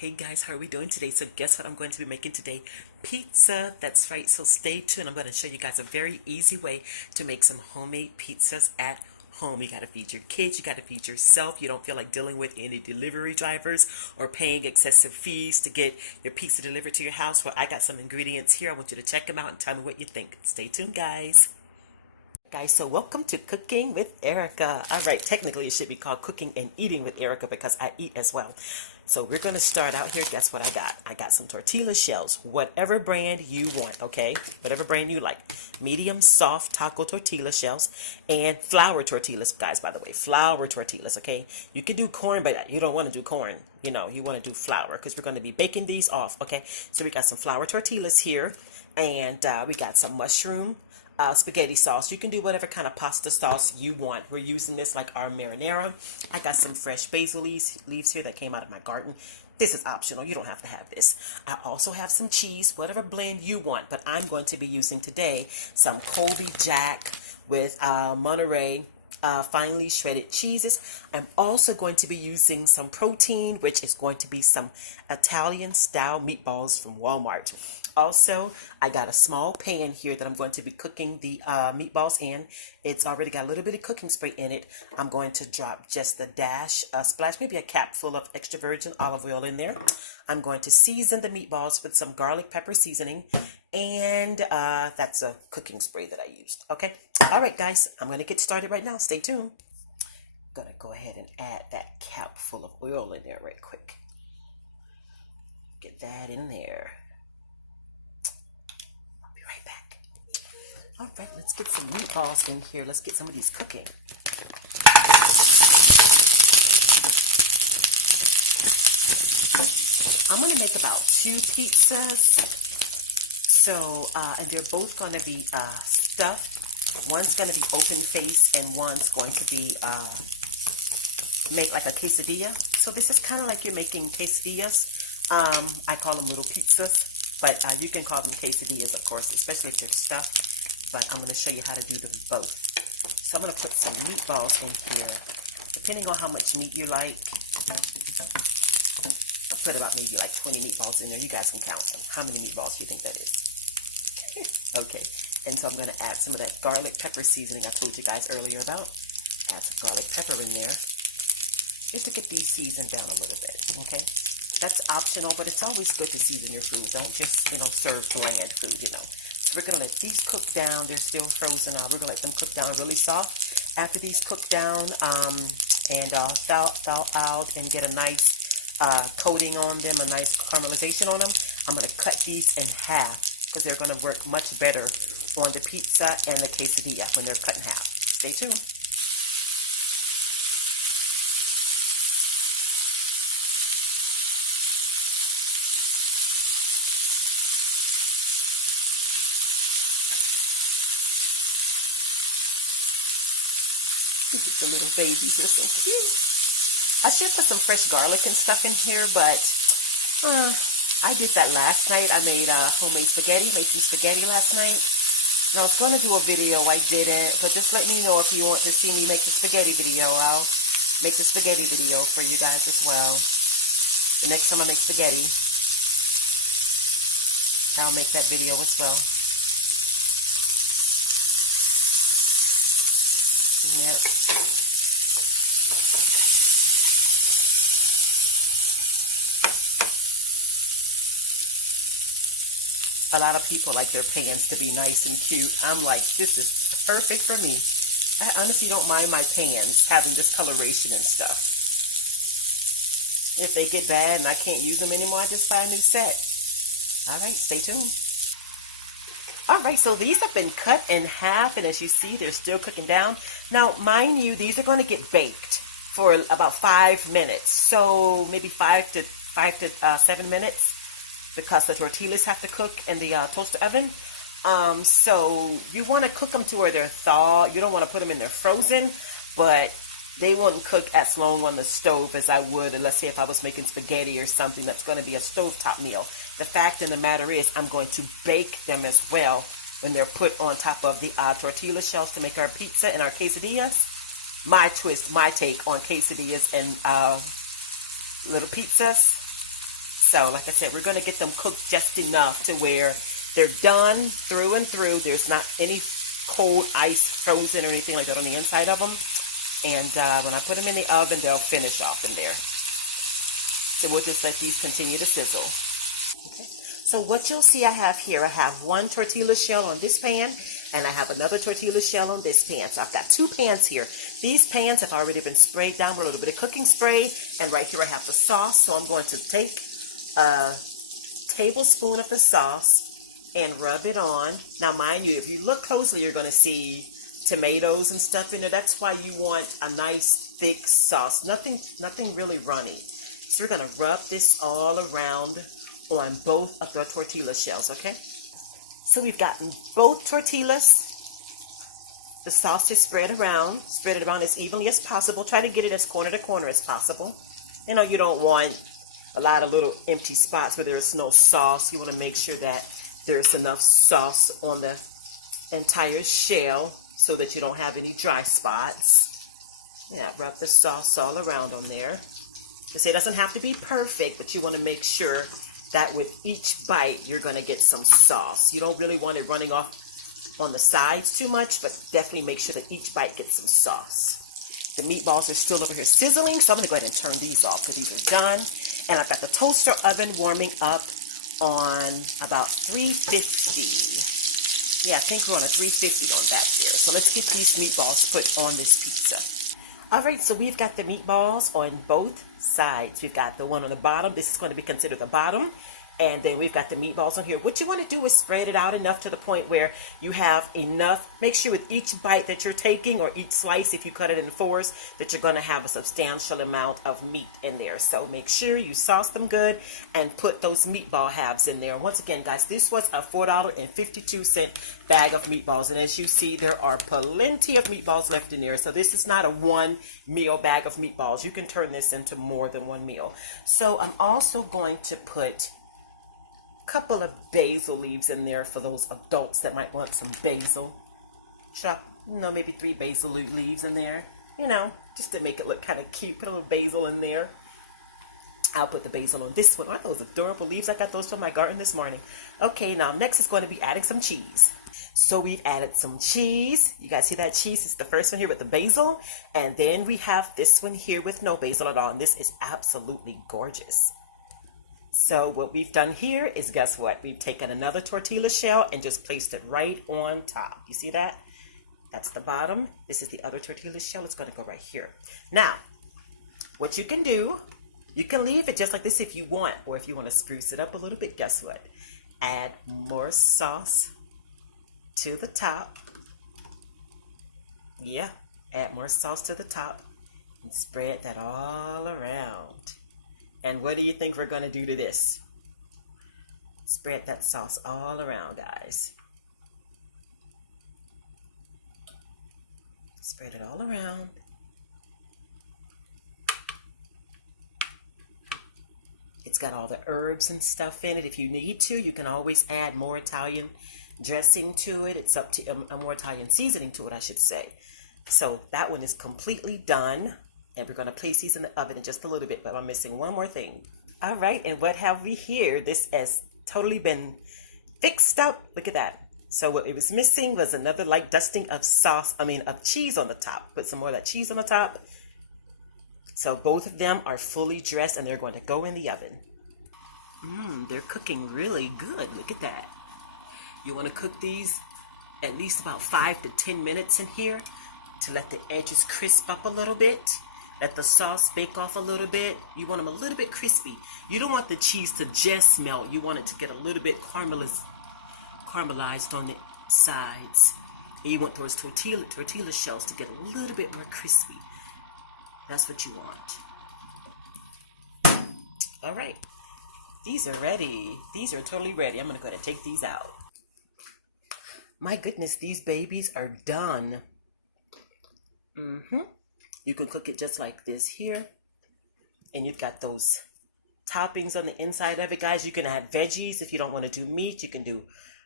Hey guys, how are we doing today? So guess what I'm going to be making today? Pizza. That's right. So stay tuned. I'm going to show you guys a very easy way to make some homemade pizzas at home. You got to feed your kids. You got to feed yourself. You don't feel like dealing with any delivery drivers or paying excessive fees to get your pizza delivered to your house. Well, I got some ingredients here. I want you to check them out and tell me what you think. Stay tuned, guys. Guys, so welcome to Cooking with Ericka. All right, technically it should be called Cooking and Eating with Ericka because I eat as well. So we're going to start out here. Guess what I got? I got some tortilla shells, whatever brand you want, okay? Whatever brand you like. Medium soft taco tortilla shells and flour tortillas, guys, by the way. Flour tortillas, okay? You can do corn, but you don't want to do corn. You know, you want to do flour because we're going to be baking these off, okay? So we got some flour tortillas here and we got some mushroom spaghetti sauce. You can do whatever kind of pasta sauce you want. We're using this like our marinara. I got some fresh basil leaves here that came out of my garden. This is optional. You don't have to have this. I also have some cheese, whatever blend you want, but I'm going to be using today some Colby Jack with Monterey finely shredded cheeses. I'm also going to be using some protein, which is going to be some Italian style meatballs from Walmart. Also, I got a small pan here that I'm going to be cooking the meatballs in. It's already got a little bit of cooking spray in it. I'm going to drop just a dash, a splash, maybe a cap full of extra virgin olive oil in there. I'm going to season the meatballs with some garlic pepper seasoning, and that's a cooking spray that I used. Okay, all right, guys, I'm going to get started right now. Stay tuned. I'm going to go ahead and add that cap full of oil in there right quick. Get that in there. All right, let's get some meatballs in here. Let's get some of these cooking. I'm going to make about 2 pizzas. So, and they're both going to be stuffed. One's going to be open face and one's going to be made like a quesadilla. So this is kind of like you're making quesadillas. I call them little pizzas, but you can call them quesadillas, of course, especially if they're stuffed. But I'm going to show you how to do them both. So I'm going to put some meatballs in here, depending on how much meat you like. I'll put about maybe like 20 meatballs in there. You guys can count them. How many meatballs do you think that is? Okay. And so I'm going to add some of that garlic pepper seasoning I told you guys earlier about. Add some garlic pepper in there, just to get these seasoned down a little bit, okay? That's optional, but it's always good to season your food. Don't just, serve bland food, We're going to let these cook down. They're still frozen now. We're going to let them cook down really soft. After these cook down and thaw out and get a nice coating on them, a nice caramelization on them, I'm going to cut these in half because they're going to work much better on the pizza and the quesadilla when they're cut in half. Stay tuned. The little babies are so cute. I should put some fresh garlic and stuff in here, but I did that last night. I made homemade spaghetti, made some spaghetti last night. And I was going to do a video, I didn't, but just let me know if you want to see me make the spaghetti video. I'll make the spaghetti video for you guys as well. The next time I make spaghetti, I'll make that video as well. Yep. A lot of people like their pans to be nice and cute. I'm like, this is perfect for me. I honestly don't mind my pans having discoloration and stuff. If they get bad and I can't use them anymore, I just buy a new set. All right, stay tuned. All right, so these have been cut in half, and as you see, they're still cooking down. Now, mind you, these are going to get baked for about 5 minutes. So maybe 5 to 7 minutes. Because the tortillas have to cook in the toaster oven. So you want to cook them to where they're thawed. You don't want to put them in there frozen, but they won't cook as long on the stove as I would, let's say if I was making spaghetti or something that's going to be a stovetop meal. The fact of the matter is I'm going to bake them as well when they're put on top of the tortilla shells to make our pizza and our quesadillas. My twist, my take on quesadillas and little pizzas. So, like I said, we're going to get them cooked just enough to where they're done through and through. There's not any cold ice frozen or anything like that on the inside of them. And when I put them in the oven, they'll finish off in there. So we'll just let these continue to sizzle. Okay. So what you'll see I have here, I have one tortilla shell on this pan, and I have another tortilla shell on this pan. So I've got two pans here. These pans have already been sprayed down with a little bit of cooking spray, and right here I have the sauce. So I'm going to take a tablespoon of the sauce and rub it on. Now mind you, if you look closely, you're going to see tomatoes and stuff in there. That's why you want a nice thick sauce. Nothing really runny. So we're going to rub this all around on both of the tortilla shells, okay? So we've gotten both tortillas. The sauce is spread it around as evenly as possible. Try to get it as corner to corner as possible. You know, you don't want a lot of little empty spots where there's no sauce. You want to make sure that there's enough sauce on the entire shell so that you don't have any dry spots. Yeah, rub the sauce all around on there. I say it doesn't have to be perfect, but you want to make sure that with each bite, you're going to get some sauce. You don't really want it running off on the sides too much, but definitely make sure that each bite gets some sauce. The meatballs are still over here sizzling, so I'm going to go ahead and turn these off because these are done. And I've got the toaster oven warming up on about 350. Yeah, I think we're on a 350 on that there. So let's get these meatballs put on this pizza. All right, so we've got the meatballs on both sides. We've got the one on the bottom. This is going to be considered the bottom. And then we've got the meatballs on here. What you want to do is spread it out enough to the point where you have enough. Make sure with each bite that you're taking, or each slice, if you cut it in fours, that you're going to have a substantial amount of meat in there. So make sure you sauce them good and put those meatball halves in there. Once again, guys, this was a $4.52 bag of meatballs. And as you see, there are plenty of meatballs left in there. So this is not a one meal bag of meatballs. You can turn this into more than one meal. So I'm also going to put couple of basil leaves in there for those adults that might want some basil. Chop, maybe 3 basil leaves in there, just to make it look kind of cute. Put a little basil in there. I'll put the basil on this one. Aren't those adorable leaves? I got those from my garden this morning. Okay, now next is going to be adding some cheese. So we've added some cheese. You guys see that cheese? It's the first one here with the basil. And then we have this one here with no basil at all. And this is absolutely gorgeous. So what we've done here is, guess what? We've taken another tortilla shell and just placed it right on top. You see that? That's the bottom. This is the other tortilla shell. It's going to go right here. Now, what you can do, you can leave it just like this if you want, or if you want to spruce it up a little bit, guess what? Add more sauce to the top. Yeah, add more sauce to the top and spread that all around. And what do you think we're going to do to this? Spread that sauce all around, guys. Spread it all around. It's got all the herbs and stuff in it. If you need to, you can always add more Italian dressing to it. It's up to a more Italian seasoning to it, I should say. So that one is completely done. And we're going to place these in the oven in just a little bit, but I'm missing one more thing. All right, and what have we here? This has totally been fixed up. Look at that. So what it was missing was another light dusting of of cheese on the top. Put some more of that cheese on the top. So both of them are fully dressed and they're going to go in the oven. They're cooking really good. Look at that. You want to cook these at least about 5 to 10 minutes in here to let the edges crisp up a little bit. Let the sauce bake off a little bit. You want them a little bit crispy. You don't want the cheese to just melt. You want it to get a little bit caramelized on the sides. And you want those tortilla shells to get a little bit more crispy. That's what you want. All right. These are ready. These are totally ready. I'm going to go ahead and take these out. My goodness, these babies are done. You can cook it just like this here. And you've got those toppings on the inside of it, guys. You can add veggies if you don't want to do meat. You can do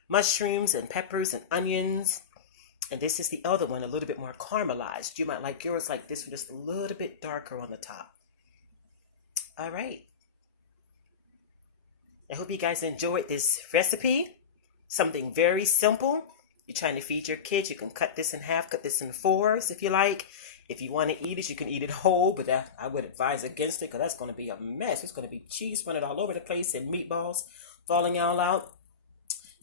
mushrooms and peppers and onions. And this is the other one, a little bit more caramelized. You might like yours like this one, just a little bit darker on the top. All right. I hope you guys enjoyed this recipe. Something very simple. You're trying to feed your kids, you can cut this in half, cut this in fours if you like. If you want to eat it, you can eat it whole, but I would advise against it because that's going to be a mess. It's going to be cheese running all over the place and meatballs falling all out.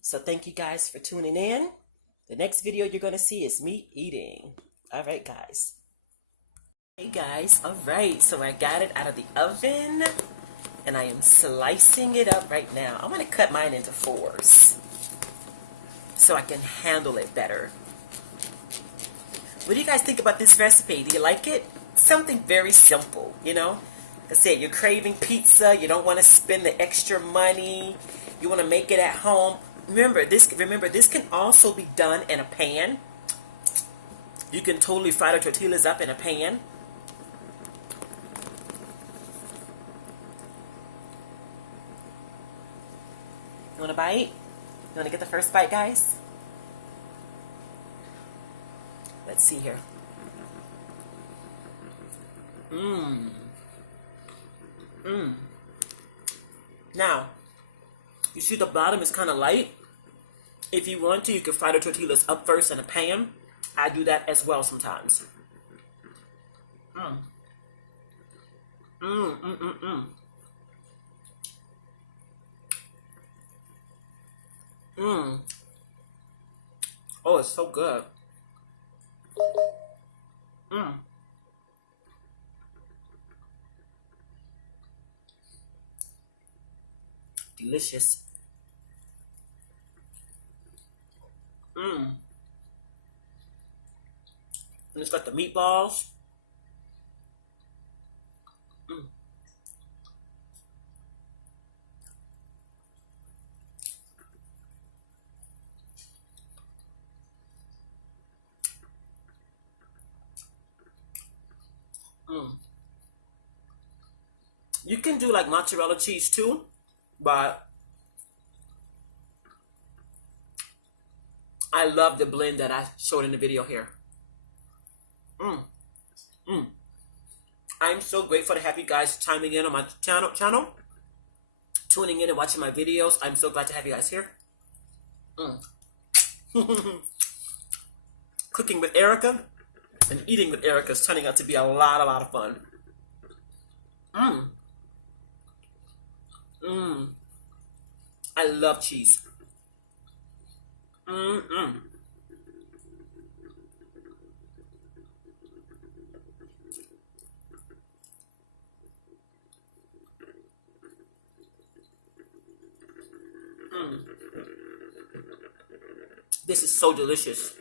So thank you guys for tuning in. The next video you're going to see is me eating. All right, guys. Hey, guys. All right, so I got it out of the oven, and I am slicing it up right now. I'm going to cut mine into fours so I can handle it better. What do you guys think about this recipe? Do you like it? Something very simple, you know? Like I said, you're craving pizza. You don't want to spend the extra money. You want to make it at home. Remember, this can also be done in a pan. You can totally fry the tortillas up in a pan. You want a bite? You want to get the first bite, guys? Let's see here. Now, you see the bottom is kind of light. If you want to, you can fry the tortillas up first in a pan. I do that as well sometimes. Oh, it's so good. Delicious. And it's got the meatballs. You can do like mozzarella cheese too, but I love the blend that I showed in the video here. I'm so grateful to have you guys chiming in on my channel, tuning in and watching my videos. I'm so glad to have you guys here. Cooking with Ericka and eating with Ericka is turning out to be a lot of fun. I love cheese. This is so delicious.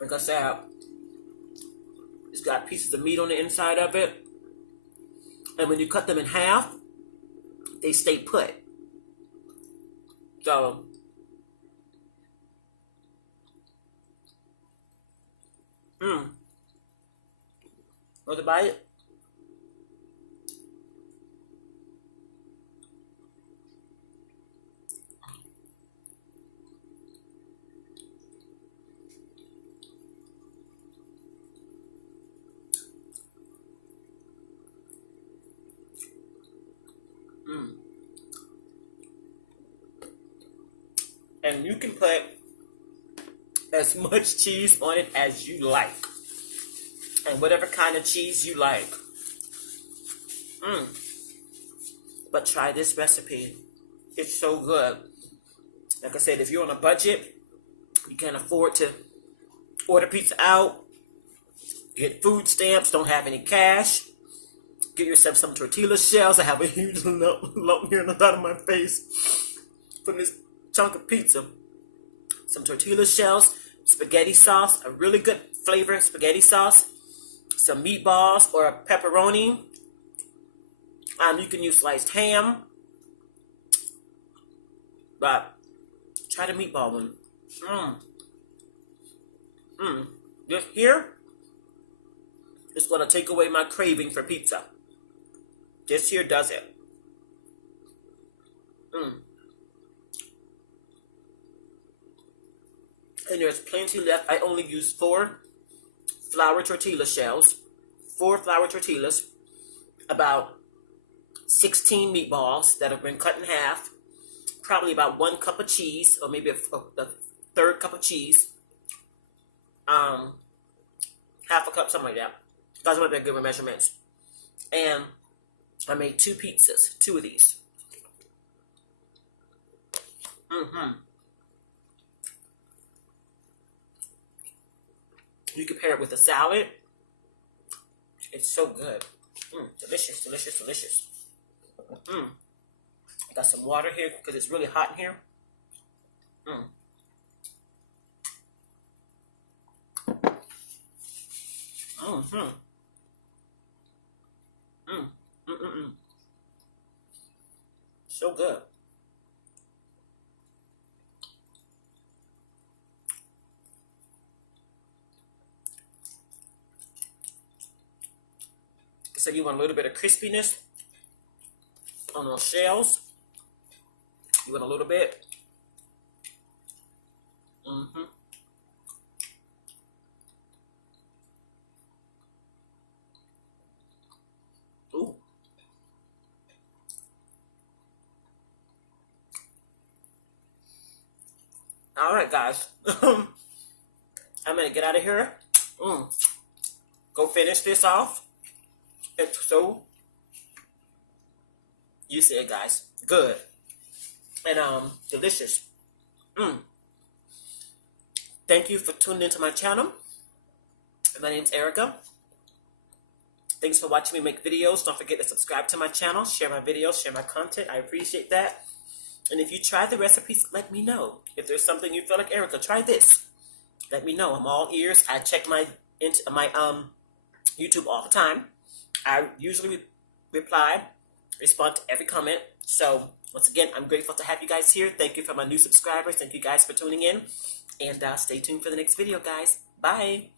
Like I said, it's got pieces of meat on the inside of it. And when you cut them in half, they stay put. So, want to buy it? And you can put as much cheese on it as you like. And whatever kind of cheese you like. But try this recipe. It's so good. Like I said, if you're on a budget, you can't afford to order pizza out, get food stamps, don't have any cash, get yourself some tortilla shells. I have a huge lump here on the bottom of my face from this chunk of pizza. Some tortilla shells, spaghetti sauce, a really good flavor spaghetti sauce, some meatballs or a pepperoni. You can use sliced ham, but try the meatball one. This here It's going to take away my craving for pizza. This here does it. And there's plenty left. I only used 4 flour tortilla shells, 4 flour tortillas, about 16 meatballs that have been cut in half, probably about 1 cup of cheese, or maybe a third cup of cheese, half a cup, something like that. Guys, I'm not good with measurements. And I made 2 pizzas, 2 of these. You can pair it with a salad. It's so good. Delicious, delicious, delicious. I got some water here because it's really hot in here. So good. So you want a little bit of crispiness on those shells. You want a little bit. Ooh. All right, guys. I'm gonna get out of here. Go finish this off. It's so, you see it, guys, good and delicious. Thank you for tuning into my channel. My name's Ericka. Thanks for watching me make videos. Don't forget to subscribe to my channel, share my videos, share my content. I appreciate that. And if you try the recipes, let me know. If there's something you feel like, Ericka, try this, let me know. I'm all ears. I check my YouTube all the time. I usually respond to every comment. So, once again, I'm grateful to have you guys here. Thank you for my new subscribers. Thank you guys for tuning in. And stay tuned for the next video, guys. Bye.